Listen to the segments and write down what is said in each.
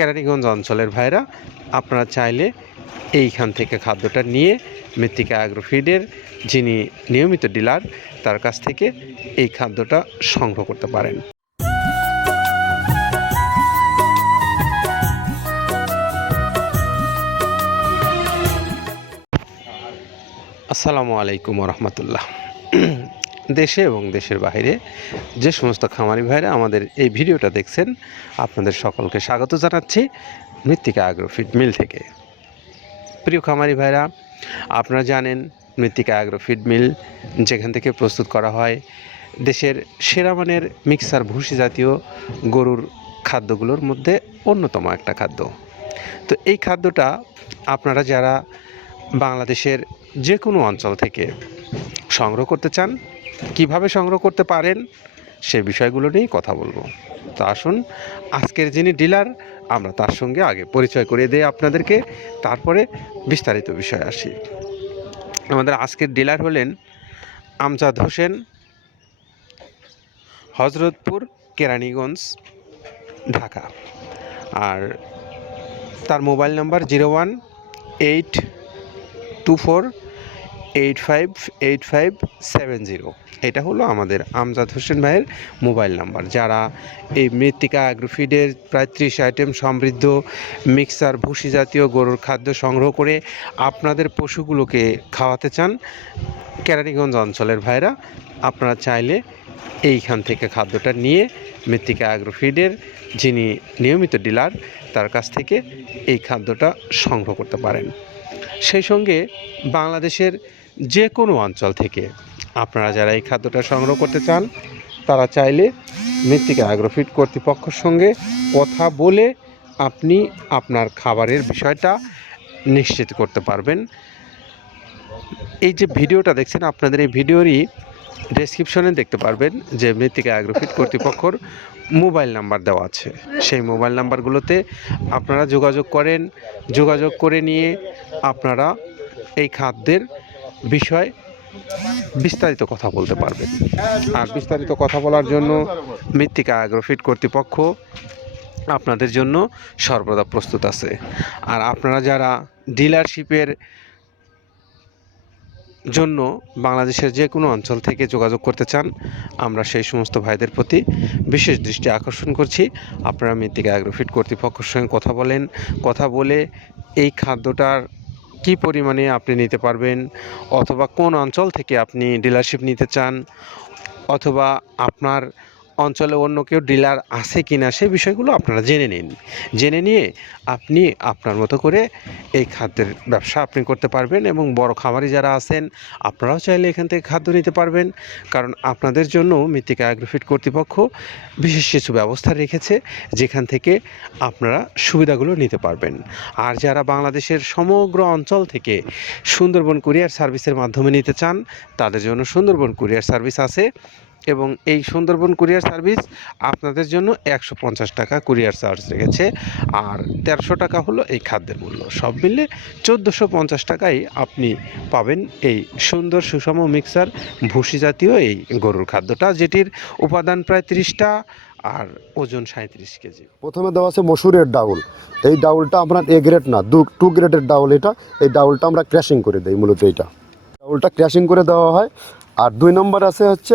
কেরানীগঞ্জ অঞ্চলের ভাইরা, আপনারা চাইলে এইখান থেকে খাদ্যটা নিয়ে মৃত্তিকা অ্যাগ্রোফিডের যিনি নিয়মিত ডিলার, তার কাছ থেকে এই খাদ্যটা সংগ্রহ করতে পারেন। আসসালামু আলাইকুম রহমতুল্লাহ। দেশে এবং দেশের বাইরে যে সমস্ত খামারি ভাইরা আমাদের এই ভিডিওটা দেখছেন, আপনাদের সকলকে স্বাগত জানাচ্ছি মৃত্তিকা অ্যাগ্রোফিড মিল থেকে। প্রিয় খামারি ভাইরা, আপনারা জানেন মৃত্তিকা অ্যাগ্রোফিড মিল যেখান থেকে প্রস্তুত করা হয় দেশের সেরা মানের মিক্সার ভুসি জাতীয় গরুর খাদ্যগুলোর মধ্যে অন্যতম একটা খাদ্য। তো এই খাদ্যটা আপনারা যারা বাংলাদেশের যে কোনো অঞ্চল থেকে সংগ্রহ করতে চান কীভাবে সংগ্রহ করতে পারেন, সে বিষয়গুলো নিয়েই কথা বলব। তো আসুন, আজকের যিনি ডিলার, আমরা তার সঙ্গে আগে পরিচয় করিয়ে দিই আপনাদেরকে, তারপরে বিস্তারিত বিষয়ে আসি। আমাদের আজকের ডিলার হলেন আমজাদ হোসেন, হজরতপুর, কেরানীগঞ্জ, ঢাকা। আর তার mobile number zero one eight two four eight five eight five, seven zero. এটা হলো আমাদের আমজাদ হোসেন ভাইয়ের মোবাইল নাম্বার। যারা এই মৃত্তিকা অ্যাগ্রোফিডের প্রায় ত্রিশ আইটেম সমৃদ্ধ মিক্সার, ভুসি জাতীয় গরুর খাদ্য সংগ্রহ করে আপনাদের পশুগুলোকে খাওয়াতে চান, কেরানীগঞ্জ অঞ্চলের ভাইরা, আপনারা চাইলে এইখান থেকে খাদ্যটা নিয়ে মৃত্তিকা অ্যাগ্রোফিডের যিনি নিয়মিত ডিলার, তার কাছ থেকে এই খাদ্যটা সংগ্রহ করতে পারেন। সেই সঙ্গে বাংলাদেশের যে কোনো অঞ্চল থেকে। আপনারা যারা এই খাদ্যটা সংগ্রহ করতে চান, তারা চাইলে মৃত্তিকা অ্যাগ্রোফিট কর্তৃপক্ষের সঙ্গে কথা বলে আপনি আপনার খাবারের বিষয়টা নিশ্চিত করতে পারবেন। এই যে ভিডিওটা দেখছেন, আপনাদের এই ভিডিওরই ডেসক্রিপশনে দেখতে পারবেন যে মৃত্তিকা অ্যাগ্রোফিট কর্তৃপক্ষর মোবাইল নাম্বার দেওয়া আছে। সেই মোবাইল নাম্বারগুলোতে আপনারা যোগাযোগ করেন। যোগাযোগ করে নিয়ে আপনারা এই খাদ্যের বিষয় বিস্তারিত কথা বলতে পারবেন আর বিস্তারিত কথা বলার জন্য মৃত্তিকা অ্যাগ্রোফিট কর্তৃপক্ষ আপনাদের জন্য সর্বদা প্রস্তুত আছে। আর আপনারা যারা ডিলারশিপের জন্য বাংলাদেশের যে কোনো অঞ্চল থেকে যোগাযোগ করতে চান, আমরা সেই সমস্ত ভাইদের প্রতি বিশেষ দৃষ্টি আকর্ষণ করছি। আপনারা মৃত্তিকা অ্যাগ্রোফিট কর্তৃপক্ষের সঙ্গে কথা বলেন। কথা বলে এই খাদ্যটার কি পরিমাণে আপনি নিতে পারবেন অথবা কোন অঞ্চল থেকে আপনি ডিলারশিপ নিতে চান অথবা আপনার অঞ্চলে অন্য কেউ ডিলার আছে কি না সেই বিষয়গুলো আপনারা জেনে নিন। জেনে নিয়ে আপনি আপনার মতো করে এই খাদ্যের ব্যবসা আপনি করতে পারবেন এবং বড় খামারি যারা আছেন, আপনারাও চাইলে এখান থেকে খাদ্য নিতে পারবেন। কারণ আপনাদের জন্য মৃত্তিকা অ্যাগ্রোফিট কর্তৃপক্ষ বিশেষ কিছু ব্যবস্থা রেখেছে, যেখান থেকে আপনারা সুবিধাগুলো নিতে পারবেন। আর যারা বাংলাদেশের সমগ্র অঞ্চল থেকে সুন্দরবন কুরিয়ার সার্ভিসের মাধ্যমে নিতে চান, তাদের জন্য সুন্দরবন কুরিয়ার সার্ভিস আছে। এবং এই সুন্দরবন কুরিয়ার সার্ভিস আপনাদের জন্য একশো পঞ্চাশ টাকা কুরিয়ার চার্জ রেখেছে। আর তেরোশো টাকা হলো এই খাদ্যের মূল্য। সব মিলে চোদ্দোশো পঞ্চাশ টাকায় আপনি পাবেন এই সুন্দর সুষম মিক্সার ভুসি জাতীয় এই গরুর খাদ্যটা, যেটির উপাদান প্রায় তিরিশটা আর ওজন সাঁত্রিশ কেজি। প্রথমে দেওয়া আছে মসুরের ডাউল। এই ডাউলটা আপনার এ গ্রেড না, দু টু গ্রেডের ডাউল এটা। এই ডাউলটা আমরা ক্র্যাশিং করে দিই, মূলত এইটা। ডাউলটা ক্র্যাশিং করে দেওয়া হয়। আর দুই নম্বর আছে হচ্ছে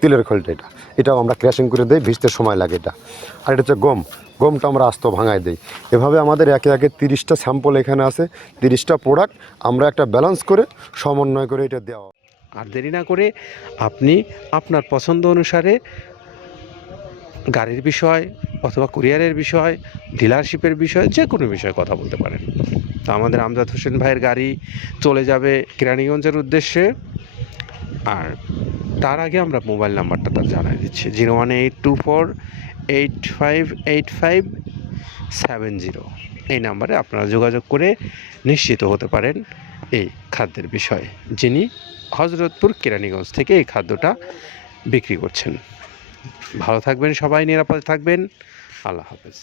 তিলের খোলটা এটা। এটাও আমরা ক্র্যাশিং করে দিই, ভিজতে সময় লাগে এটা। আর এটা হচ্ছে গম। গমটা আমরা আস্ত ভাঙায় দিই। এভাবে আমাদের একে একে তিরিশটা স্যাম্পল এখানে আছে, তিরিশটা প্রোডাক্ট আমরা একটা ব্যালেন্স করে সমন্বয় করে এটা দেওয়া আর দেরি না করে আপনি আপনার পছন্দ অনুসারে গাড়ির বিষয় অথবা কুরিয়ারের বিষয় ডিলারশিপের বিষয় যে কোনো বিষয়ে কথা বলতে পারেন। তো আমাদের আমজাদ হোসেন ভাইয়ের গাড়ি চলে যাবে কেরানীগঞ্জের উদ্দেশ্যে। আর তার আগে আমরা মোবাইল নাম্বারটা তার জানাই দিচ্ছি। Zero one eight two four eight five eight five seven zero. এই নাম্বারে আপনারা যোগাযোগ করে নিশ্চিত হতে পারেন এই খাদ্যের বিষয়ে, যিনি হজরতপুর কেরানীগঞ্জ থেকে এই খাদ্যটা বিক্রি করছেন। ভালো থাকবেন সবাই, নিরাপদে থাকবেন। আল্লাহ হাফেজ।